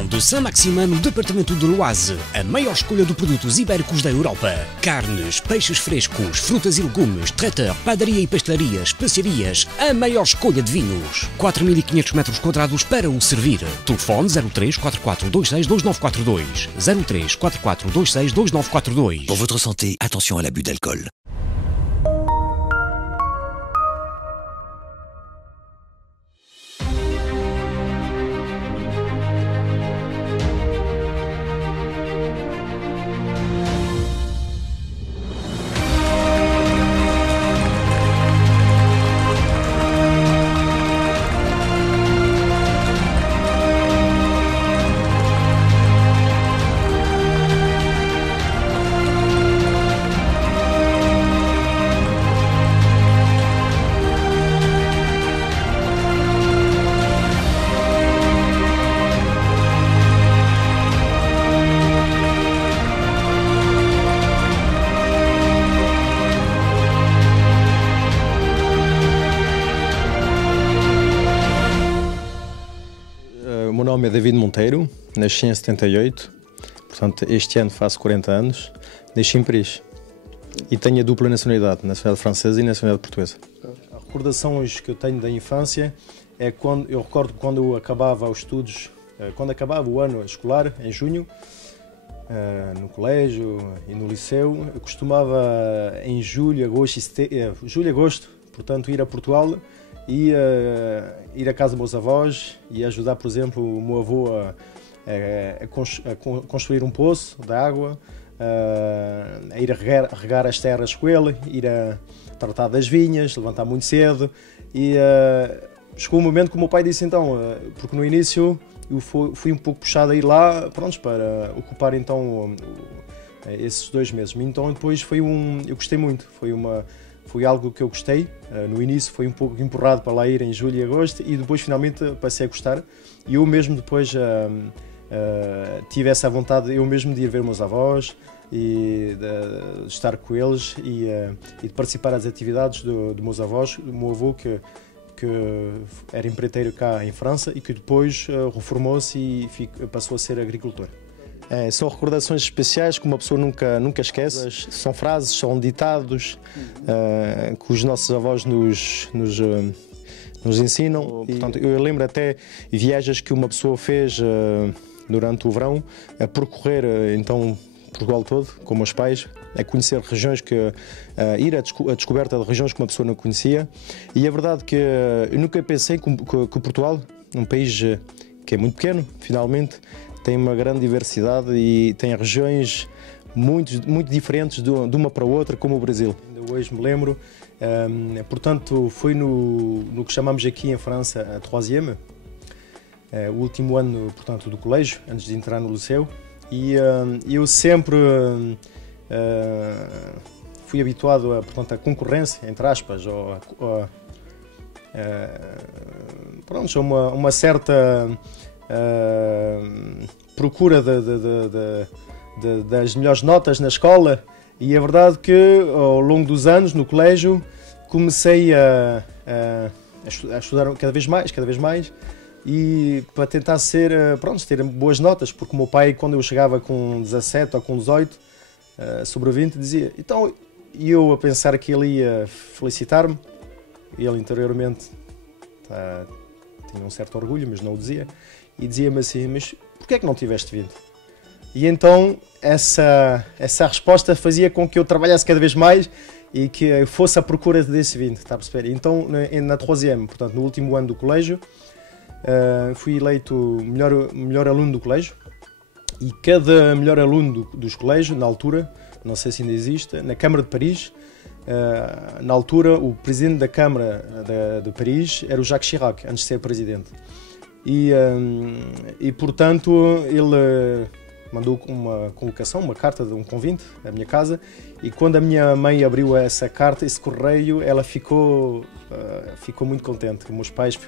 região de Saint-Maximin, no departamento de L'Oise, a maior escolha de produtos ibéricos da Europa. Carnes, peixes frescos, frutas e legumes, traiteur, padaria e pastelaria, especiarias, a maior escolha de vinhos. 4.500 metros quadrados para o servir. Telefone 03 44 26 2942. 03 44 26 2942. Pour votre santé, attention à l'abus d'alcool. O meu nome é David Monteiro, nasci em 78, portanto este ano faço 40 anos, nasci em Paris e tenho a dupla nacionalidade francesa e nacionalidade portuguesa. As recordações que eu tenho da infância é quando eu recordo quando eu acabava os estudos, quando acabava o ano escolar, em junho, no colégio e no liceu, eu costumava em julho, agosto, portanto ir a Portugal e ir à casa dos meus avós e ajudar, por exemplo, o meu avô a construir um poço de água, a ir a regar as terras com ele, ir a tratar das vinhas, levantar muito cedo. E chegou um momento que o meu pai disse então, porque no início eu fui um pouco puxado a ir lá, pronto, para ocupar então esses 2 meses. Então depois eu gostei muito, foi algo que eu gostei. No início foi um pouco empurrado para lá ir em julho e agosto e depois finalmente passei a gostar. E eu mesmo depois tive essa vontade eu mesmo de ir ver meus avós e de estar com eles e de participar das atividades dos meus avós, do meu avô que era empreiteiro cá em França e que depois reformou-se e passou a ser agricultor. São recordações especiais que uma pessoa nunca esquece. São frases, são ditados que os nossos avós nos ensinam. Portanto, eu lembro até viagens que uma pessoa fez durante o verão a percorrer então Portugal todo com meus pais, a conhecer regiões ir à descoberta de regiões que uma pessoa não conhecia. E é verdade que eu nunca pensei que Portugal, um país que é muito pequeno, finalmente, tem uma grande diversidade e tem regiões muito diferentes de uma para outra, como o Brasil. Ainda hoje me lembro, portanto, foi no que chamamos aqui em França a troisième, o último ano, portanto, do colégio, antes de entrar no liceu, e eu sempre fui habituado a concorrência, entre aspas, pronto, a uma certa procura das melhores notas na escola, e é verdade que ao longo dos anos no colégio comecei a estudar cada vez mais e para tentar ter boas notas, porque o meu pai, quando eu chegava com 17 ou com 18 sobre 20, dizia, então, e eu a pensar que ele ia felicitar-me, ele interiormente tinha um certo orgulho, mas não o dizia, e dizia-me assim, mas porquê é que não tiveste 20? E então essa resposta fazia com que eu trabalhasse cada vez mais e que eu fosse à procura desse 20, está a perceber? Então na troisième, portanto no último ano do colégio, fui eleito melhor aluno do colégio, e cada melhor aluno dos colégios, na altura, não sei se ainda existe, na Câmara de Paris, na altura o presidente da Câmara de Paris era o Jacques Chirac, antes de ser presidente. E portanto ele mandou uma convocação, uma carta de um convite à minha casa, e quando a minha mãe abriu essa carta, esse correio, ela ficou muito contente. Os meus pais,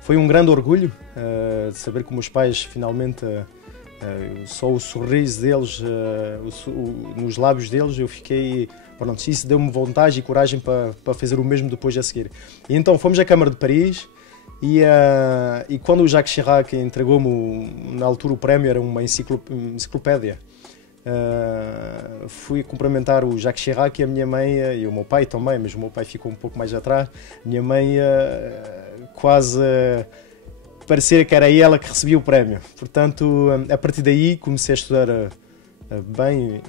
foi um grande orgulho de saber que os meus pais finalmente, só o sorriso deles, nos lábios deles, eu fiquei, pronto, isso deu-me vontade e coragem para fazer o mesmo depois a seguir. E então fomos à Câmara de Paris. E quando o Jacques Chirac entregou-me, na altura o prémio era uma enciclopédia. Fui cumprimentar o Jacques Chirac e a minha mãe, e o meu pai também, mas o meu pai ficou um pouco mais atrás. Minha mãe quase parecia que era ela que recebia o prémio. Portanto, a partir daí comecei a estudar bem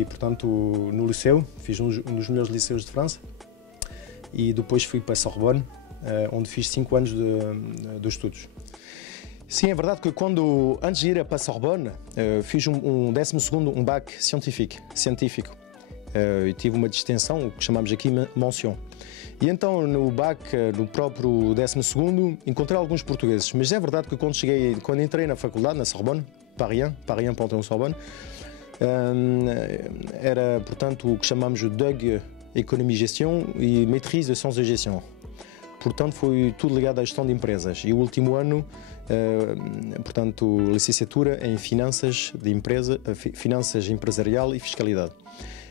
e, portanto, no liceu, fiz um dos melhores liceus de França e depois fui para Sorbonne, onde fiz 5 anos de estudos. Sim, é verdade que antes de ir para Sorbonne, fiz um 12º, um bac científico. E tive uma distinção, o que chamamos aqui mention. E então no bac, no próprio 12º, encontrei alguns portugueses. Mas é verdade que quando entrei na faculdade, na Sorbonne, Paris 1, Panthéon-Sorbonne, era, portanto, o que chamamos de DUG, Économie e Gestion e Maîtrise de Sciences de Gestion. Portanto, foi tudo ligado à gestão de empresas. E o último ano, portanto, licenciatura em finanças de empresa, finanças empresarial e fiscalidade.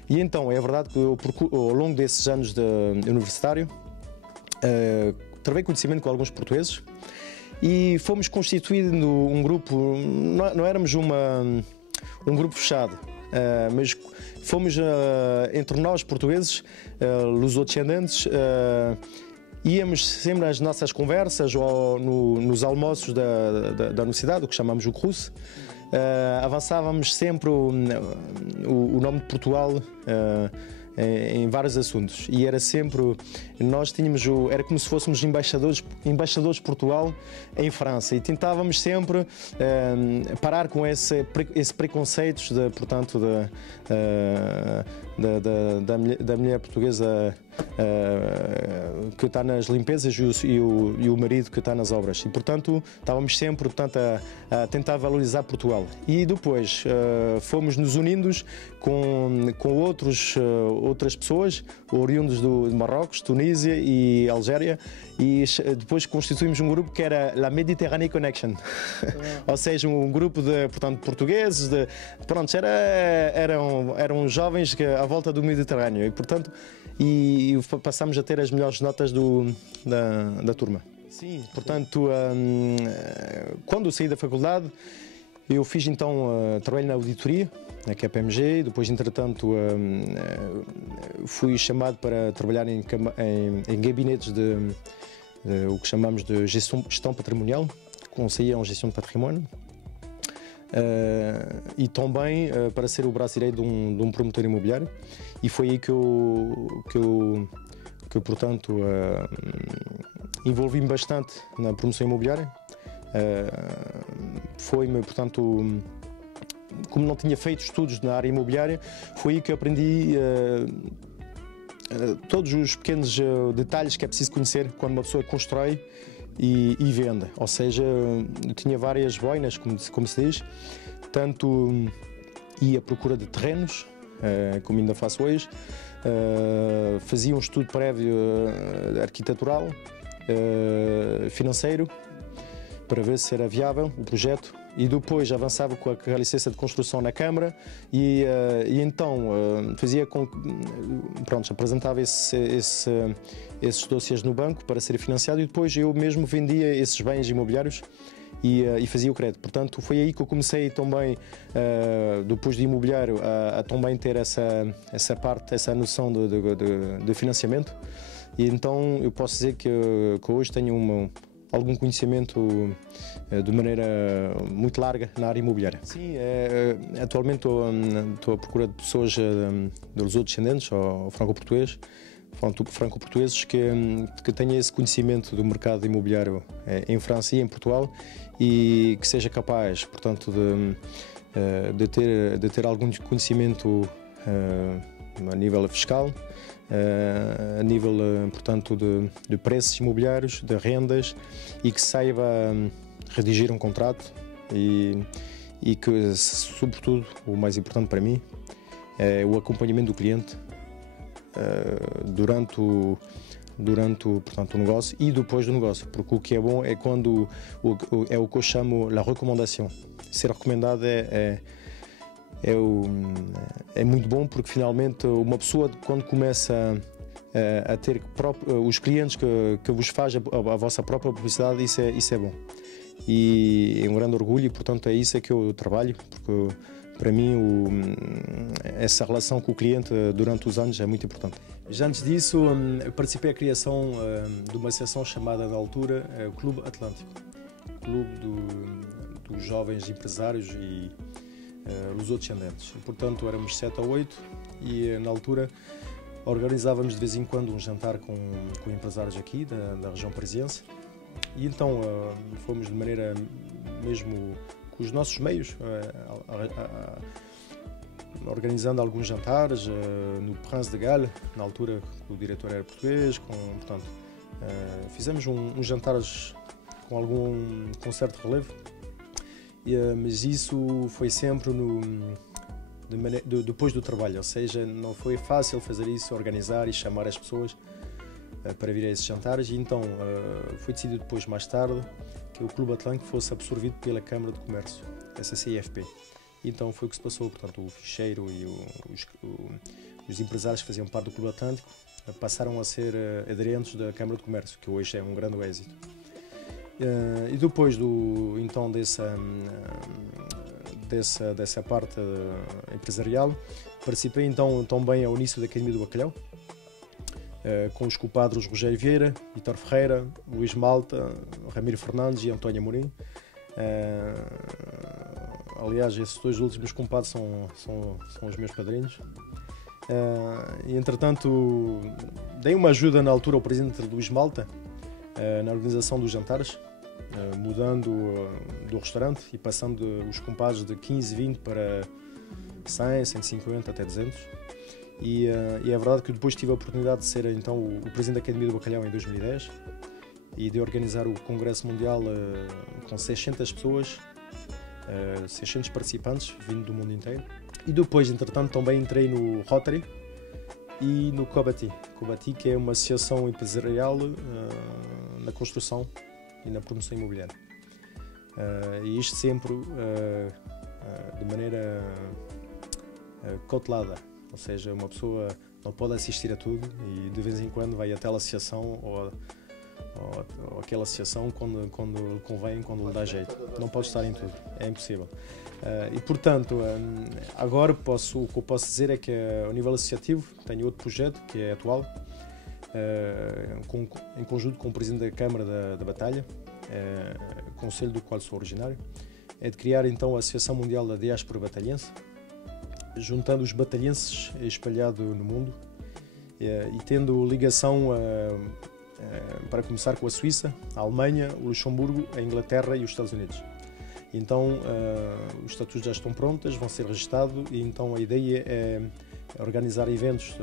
E então, é verdade que eu, ao longo desses anos de universitário, travei conhecimento com alguns portugueses e fomos constituindo um grupo, não éramos um grupo fechado, mas fomos entre nós, portugueses, lusodescendentes, íamos sempre nas nossas conversas ou nos almoços da universidade, o que chamamos o CRUS. Avançávamos sempre o nome de Portugal em vários assuntos e era sempre, nós tínhamos, era como se fôssemos embaixadores de Portugal em França e tentávamos sempre parar com esse preconceito portanto, da mulher portuguesa que está nas limpezas e o marido que está nas obras. E, portanto, estávamos sempre, portanto, a tentar valorizar Portugal. E depois fomos nos unindo com outras pessoas, oriundos de Marrocos, Tunísia e Algéria, e depois constituímos um grupo que era La Mediterranee Connection. Ou seja, um grupo de, portanto, portugueses, eram jovens à volta do Mediterrâneo. E, portanto, passámos a ter as melhores notas da turma. Sim, portanto, quando eu saí da faculdade, eu fiz então trabalho na auditoria, na KPMG, depois, entretanto, fui chamado para trabalhar em gabinetes de o que chamamos de gestão patrimonial, conseiller em gestão de património, e também para ser o braço direito de um promotor imobiliário. E foi aí que eu portanto, envolvi-me bastante na promoção imobiliária. Foi-me, portanto, como não tinha feito estudos na área imobiliária, foi aí que eu aprendi todos os pequenos detalhes que é preciso conhecer quando uma pessoa constrói e vende. Ou seja, eu tinha várias boinas, como se diz, tanto ia à procura de terrenos, como ainda faço hoje, fazia um estudo prévio arquitetural, financeiro, para ver se era viável o projeto, e depois avançava com a licença de construção na Câmara e então apresentava esses dossiês no banco para ser financiado, e depois eu mesmo vendia esses bens imobiliários e fazia o crédito. Portanto, foi aí que eu comecei também, depois de imobiliário, a também ter essa parte, essa noção de financiamento. E então eu posso dizer que hoje tenho algum conhecimento de maneira muito larga na área imobiliária. Sim, atualmente estou à procura de pessoas dos outros descendentes ou franco-portugueses que tenham esse conhecimento do mercado imobiliário em França e em Portugal, e que seja capaz, portanto, de ter algum conhecimento a nível fiscal, a nível, portanto, de preços imobiliários, de rendas, e que saiba redigir um contrato e que, sobretudo, o mais importante para mim é o acompanhamento do cliente durante portanto, o negócio e depois do negócio, porque o que é bom é quando é o que eu chamo la recommandation. Ser recomendado é muito bom, porque finalmente uma pessoa, quando começa a ter os clientes que vos faz a vossa própria publicidade, isso é bom. E é um grande orgulho e, portanto, é isso que eu trabalho, porque para mim essa relação com o cliente durante os anos é muito importante. Já antes disso, participei da criação de uma associação chamada, na altura, Clube Atlântico, Clube dos Jovens Empresários e Lusodescendentes. Portanto, éramos 7 ou 8 e, na altura, organizávamos de vez em quando um jantar com empresários aqui da região parisiense. E então fomos de maneira mesmo com os nossos meios, organizando alguns jantares no Prince de Galles, na altura o diretor era português, portanto fizemos uns jantares com certo relevo, mas isso foi sempre depois do trabalho, ou seja, não foi fácil fazer isso, organizar e chamar as pessoas para vir a esses jantares, e então foi decidido depois, mais tarde, que o Clube Atlântico fosse absorvido pela Câmara de Comércio, essa CIFP. Então foi o que se passou, portanto o ficheiro e os empresários que faziam parte do Clube Atlântico passaram a ser aderentes da Câmara de Comércio, que hoje é um grande êxito. E depois então dessa parte empresarial, participei então também ao início da Academia do Bacalhau, com os compadres Rogério Vieira, Vítor Ferreira, Luís Malta, Ramiro Fernandes e António Amorim. Aliás, esses dois últimos compadres são os meus padrinhos. E, entretanto, dei uma ajuda na altura ao presidente Luís Malta na organização dos jantares, mudando do restaurante e passando os compadres de 15, 20 para 100, 150 até 200. E é verdade que depois tive a oportunidade de ser então o presidente da Academia do Bacalhau em 2010 e de organizar o Congresso Mundial com 600 pessoas, 600 participantes vindo do mundo inteiro. E depois, entretanto, também entrei no Rotary e no Cobati, que é uma associação empresarial na construção e na promoção imobiliária. E isto sempre de maneira cautelada. Ou seja, uma pessoa não pode assistir a tudo e de vez em quando vai até a associação ou aquela associação quando convém, quando lhe dá jeito. Não pode estar em tudo, é impossível. E portanto, agora o que eu posso dizer é que ao nível associativo tenho outro projeto que é atual, em conjunto com o Presidente da Câmara da Batalha, conselho do qual sou originário, é de criar então a Associação Mundial da Diáspora Batalhense, juntando os batalhenses espalhados no mundo e tendo ligação, para começar, com a Suíça, a Alemanha, o Luxemburgo, a Inglaterra e os Estados Unidos. Então, os estatutos já estão prontos, vão ser registados e então a ideia é organizar eventos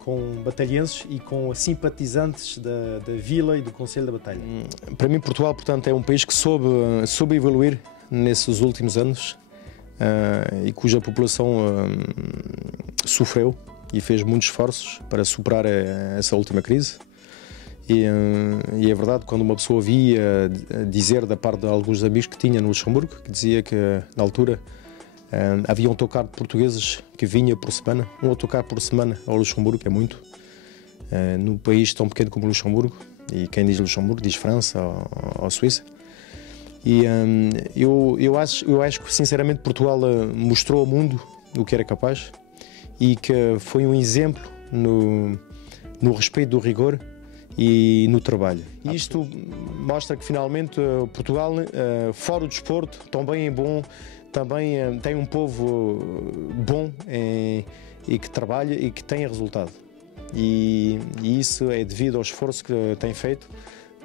com batalhenses e com simpatizantes da vila e do Conselho da Batalha. Para mim, Portugal, portanto, é um país que soube evoluir nesses últimos anos. E cuja população sofreu e fez muitos esforços para superar essa última crise. E é verdade, quando uma pessoa via dizer da parte de alguns amigos que tinha no Luxemburgo, que dizia que na altura havia um autocarro de portugueses que vinha por semana, um autocarro por semana ao Luxemburgo, é muito, num país tão pequeno como o Luxemburgo, e quem diz Luxemburgo diz França ou Suíça. E eu acho que sinceramente Portugal mostrou ao mundo o que era capaz e que foi um exemplo no respeito do rigor e no trabalho. E isto mostra que finalmente Portugal, fora o desporto, também é bom, também tem um povo bom e que trabalha e que tem resultado. E isso é devido ao esforço que tem feito.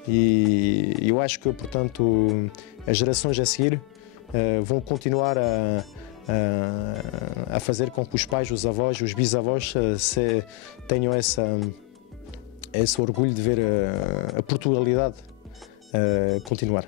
E eu acho que, portanto, as gerações a seguir vão continuar a fazer com que os pais, os avós, os bisavós tenham esse orgulho de ver a Portugalidade continuar.